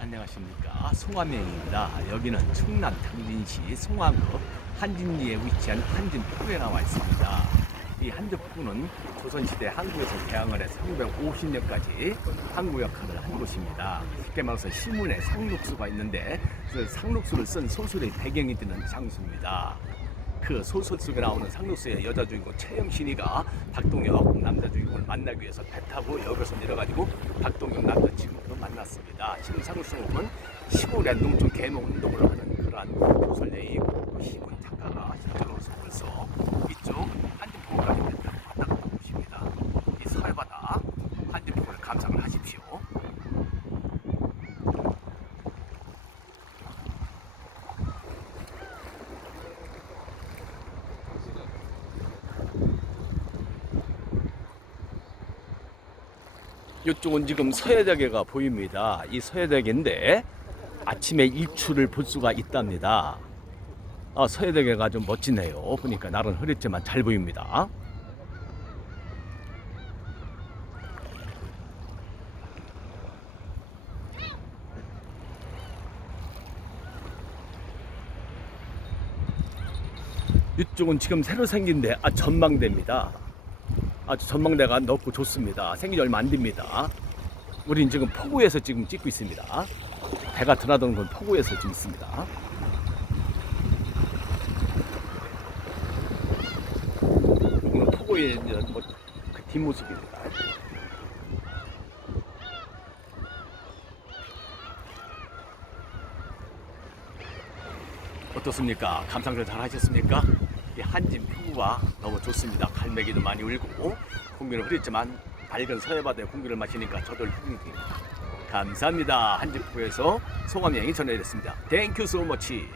안녕하십니까 송암여행입니다. 여기는 충남 당진시 송암읍 한진리에 위치한 한진포구에 나와 있습니다. 이 한진포구는 조선시대 한국에서 개항을 해 350년까지 한국 역할을 한 곳입니다. 쉽게 말해서 시문에 상록수가 있는데 그 상록수를 쓴 소설의 배경이 되는 장소입니다. 그 소설 속에 나오는 상록수의 여자 주인공 최영신이가 박동혁 남자 주인공을 만나기 위해서 배 타고 역에서 내려가지고 박동혁 만났습니다. 지금 상록수는 시골의 농촌 계몽 운동을 하는 그러한 또시골 작가가 실제로 소설 써 이쪽 한진포구까지 왔다 갔다 오십니다. 이 서해바다 한진포구를 감상을 하십시오. 이쪽은 지금 서해대교가 보입니다. 이 서해대교인데 아침에 일출을 볼 수가 있답니다. 아, 서해대교가 좀 멋지네요. 보니까 날은 흐렸지만 잘 보입니다. 이쪽은 지금 새로 생긴데 아 전망대입니다. 아주 전망대가 넓고 좋습니다. 생긴 지 얼마 안 됩니다. 우린 지금 포구에서 지금 찍고 있습니다. 배가 드나드는 건 포구에서 지금 있습니다. 이거는 포구의 이제 뭐그 뒷모습입니다. 어떻습니까? 감상들 잘 하셨습니까? 이 한진 표구가 너무 좋습니다. 갈매기도 많이 울고 공기는 흐렸지만 밝은 서해바다의 공기를 마시니까 저들 힐링됩니다. 감사합니다. 한진표에서 소감여행이 전해드렸습니다. 땡큐 소머치.